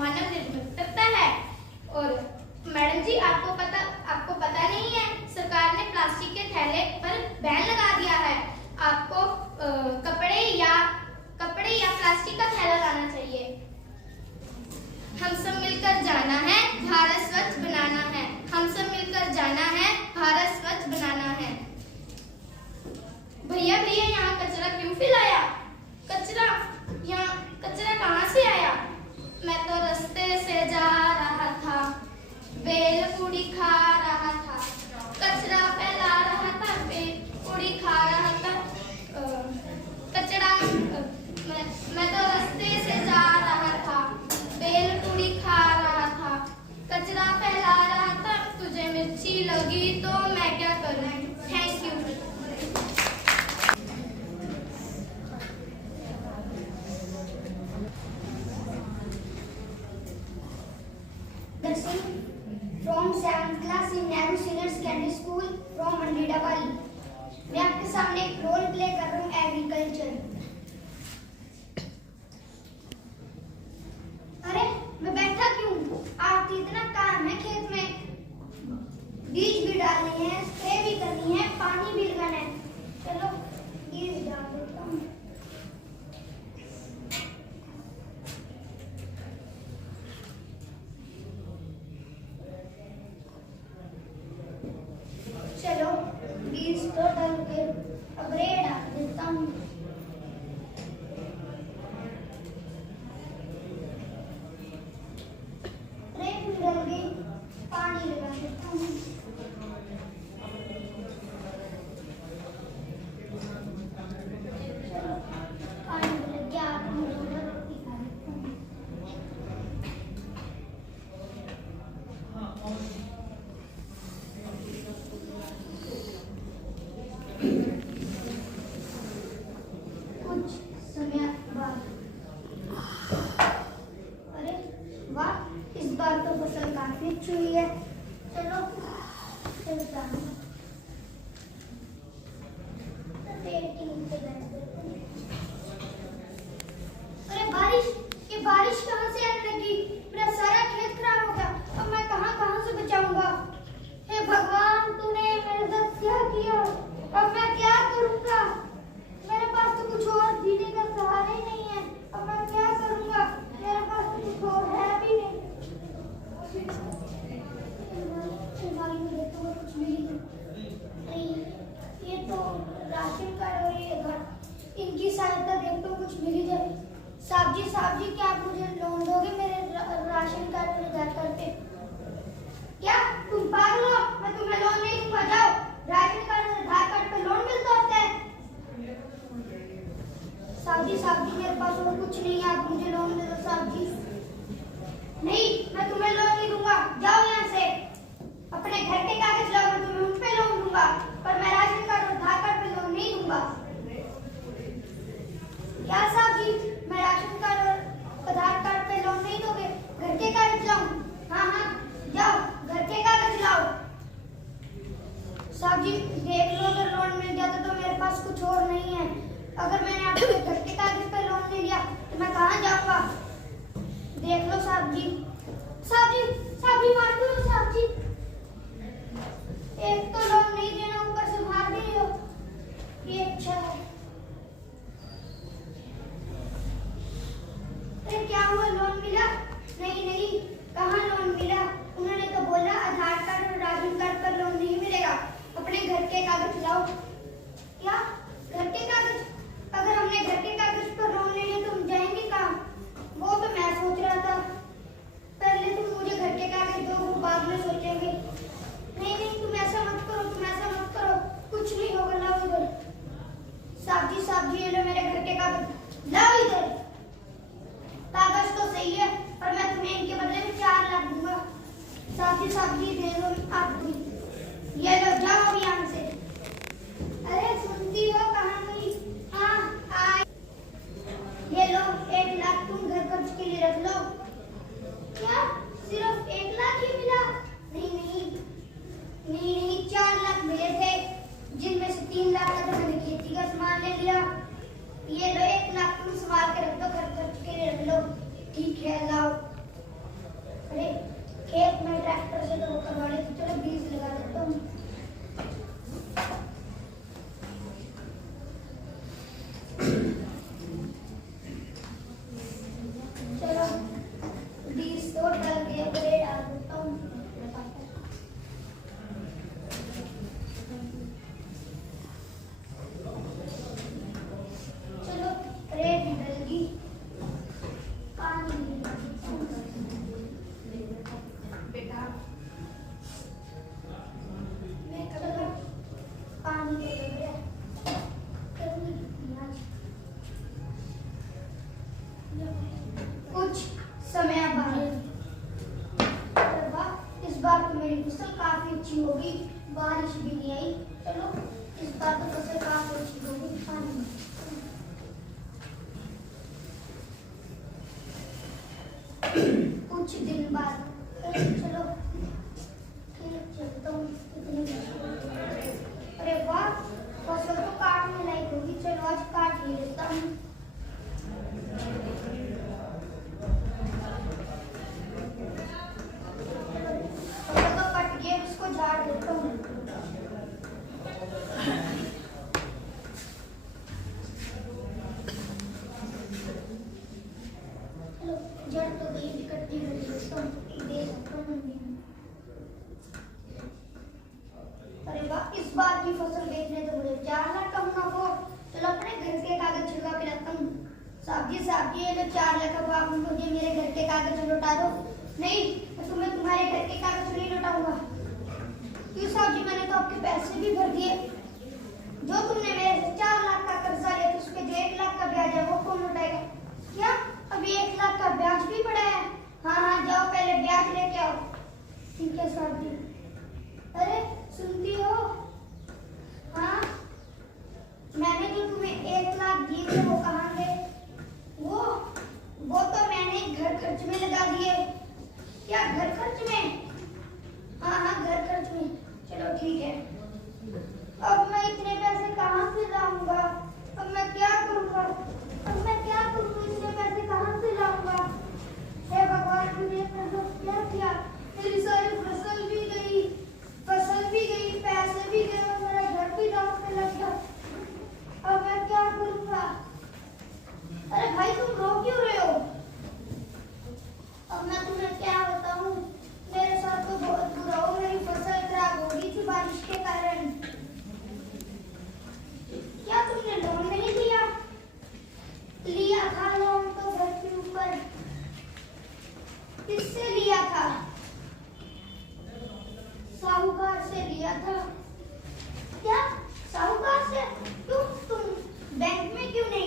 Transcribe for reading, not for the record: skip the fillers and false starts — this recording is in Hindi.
मानव निर्मित करता है। और मैडम जी आपको पता नहीं है, सरकार ने प्लास्टिक के थैले पर बैन लगा दिया है। आपको कपड़े या प्लास्टिक का थैला लाना चाहिए। हम सब मिलकर जाना है, भारत स्वच्छ बनाना है। हम सब मिलकर जाना है, भारत स्वच्छ बनाना है। भैया यहाँ कचरा क्यों फैलाया? कचरा कहाँ से आया? मैं तो रास्ते से जा रहा था, बेल पूड़ी खा रहा था, कचरा फैला रहा था, बेल पूड़ी खा रहा था। मैं तो रास्ते से जा रहा था, बेल पूड़ी खा रहा था, कचरा फैला रहा था। तुझे मिर्ची लगी तो मैं क्या करूं? Thank you. From 7th class in Nehru Senior Secondary School from Mandidawali. मैं आपके सामने एक रोल प्ले कर रहा हूँ एग्रीकल्चर। अरे मैं बैठा क्यों? आज तो इतना काम है खेत में, बीज भी डालने हैं, स्प्रे भी करनी है, पानी भी लगाना है। चलो बीज डाल देता हूँ। चलो बीज तो डाल के अब रे डाल देता हूँ। रे भी डाल गई, पानी लगा देता हूँ। चलो पानी लग गया, अब हम रोटी खा लेते हैं। कुछ समय बाद, अरे वाह, इस बार तो फसल काफी अच्छी हुई है। चलो चलता हूँ। अरे बारिश कहाँ से आने लगी? मेरा सारा खेत खराब हो गया। अब मैं कहाँ से बचाऊंगा? हे भगवान, तूने मेरे साथ क्या किया? अब मैं क्या करूंगा? मेरे पास तो कुछ और जीने का सहारा ही नहीं है। अब मैं क्या करूंगा? मेरे पास तो कुछ और है भी नहीं। में देखो कुछ मिली नहीं। ये तो राशन कार्ड और ये घर, इनकी सहायता देख तो कुछ मिल ही जाए। साहब जी क्या आप मुझे लोन दोगे मेरे राशन कार्ड और आधार कार्ड पे? क्या तुम पागल हो? मैं तुम्हें लोन नहीं दूंगा। जाओ, राशन कार्ड और आधार कार्ड पे लोन मिलता होता है। साहब जी मेरे पास और कुछ नहीं है, आप मुझे लोन दे दो साहब जी। नहीं, मैं तुम्हें लोन नहीं दूंगा। जाओ यहाँ से। अपने घर के कागज लाओ, मैं तुम्हें उन पे लोन दूंगा, पर मैं राशन कार्ड और आधार कार्ड पे लोन नहीं दूंगा। क्या साहब जी, मैं राशन कार्ड और आधार कार्ड पे लोन नहीं दोगे? घर के कागज लाऊं? हाँ, जाओ घर के कागज लाओ। साहब जी देख लो, अगर लोन मिल जाता तो मेरे पास कुछ और नहीं है। अगर मैंने आपके घर के कागज पे लोन ले लिया तो मैं कहाँ जाऊंगा? देख लो साहब जी मार दो साहब जी। एक तो लोन नहीं देना, ऊपर से मार भी हो। ये अच्छा है। अरे क्या हुआ, लोन मिला? नहीं, कहाँ लोन मिला? उन्होंने तो बोला आधार कार्ड और राशन कार्ड पर लोन नहीं मिलेगा, अपने घर के कागज लाओ। क्या घर के कागज? अगर हमने घर के कागज पर लोन ले लिया तो हम जाएंगे कहाँ? वो तो मैं सोच रहा था। पहले तुम मुझे घर के कागज दो, बाद में सोचेंगे। नहीं, तुम ऐसा मत करो, कुछ नहीं होगा। लाओ इधर। साहब जी ये लो मेरे घर के कागज, लाओ इधर। कागज तो सही है, पर मैं तुम्हें इनके बदले में 4 लाख दूंगा। साहब जी दे दो आप भी। ये लो, जाओ अभी यहाँ से। अरे सुनती हो, कहाँ गई? हाँ आए। ये लो 1 लाख तुम घर खर्च के लिए रख लो। क्या सिर्फ 1 लाख ही मिला? नहीं, 4 लाख मिले थे, जिनमें से 3 लाख का तो मैंने खेती का सामान ले लिया। ये लो 1 लाख तुम संभाल के रख दो, घर खर्च के लिए रख लो। ठीक है, लाओ। ट्रैक्टर से तो वो करवा लेते, चलो बीज लगा देता हूँ। चलो बीज तो डल गया, ग्रेड डाल देता हूँ। चलो रेत भी डल गई, पानी भी डाल देता हूँ। बेटा मैं चलो पानी दे दो गया, गर्मी कितनी आज। कुछ समय बाद अरे वाह, इस बार तो मेरी फसल काफी अच्छी होगी, बारिश भी नहीं आई। चलो इस बार तो फसल काफी अच्छी होगी। पानी कुछ दिन बाद चलो खेत चलता हूँ। अरे वाह, फसल तो काटने लायक होगी, चलो आज काट ही लेता हूँ। फसल तो कट गया, इसको झाड़ देता हूँ। चलो जड़ तो गई, इकट्ठी कर लेता हूँ, दे सकता हूँ मंडी में। अरे वाह, इस बार की फसल बेचने तो मुझे 4 लाख का मुनाफा। चलो अपने घर के कागज छुड़वा के रखता हूँ। साहब जी ये जो 4 लाख का आप मुझे मेरे घर के कागज लौटा दो। नहीं, मैं तुम्हारे घर के कागज नहीं लौटाऊंगा। क्यों साहब जी, मैंने तो आपके पैसे भी भर दिए। जो तुमने मेरे से 4 लाख का कर्जा लिया, तो उसके जो 1 लाख का ब्याज है वो कौन लौटाएगा? क्या अभी 1 लाख का ब्याज भी पड़ा है? हाँ, जाओ पहले ब्याज लेके आओ। ठीक है साहब जी। अरे सुनती हो? हाँ, मैंने जो तुम्हें 1 लाख दिए थे वो कहाँ गए? वो तो मैंने घर खर्च में लगा दिए। क्या घर खर्च में? हाँ, घर खर्च में। चलो ठीक है। अब मैं इतने पैसे कहाँ से लाऊंगा? अब मैं क्या करूँगा? इतने पैसे कहाँ से लाऊंगा? हे भगवान, तूने मेरे क्या किया? मेरी सारी फसल भी गई, पैसे भी गए और मेरा घर भी डाउन पे लग गया। अब मैं क्या करूँगा? अरे भाई, तुम रो क्यों रहे हो? अब मैं तुम्हें क्या बताऊँ? मेरे साथ तो बहुत बुरा हो, मेरी फसल खराब हो गई थी बारिश के कारण। क्या तुमने लोन नहीं लिया? लिया था लोन तो घर के ऊपर। किससे लिया था? साहूकार से लिया था।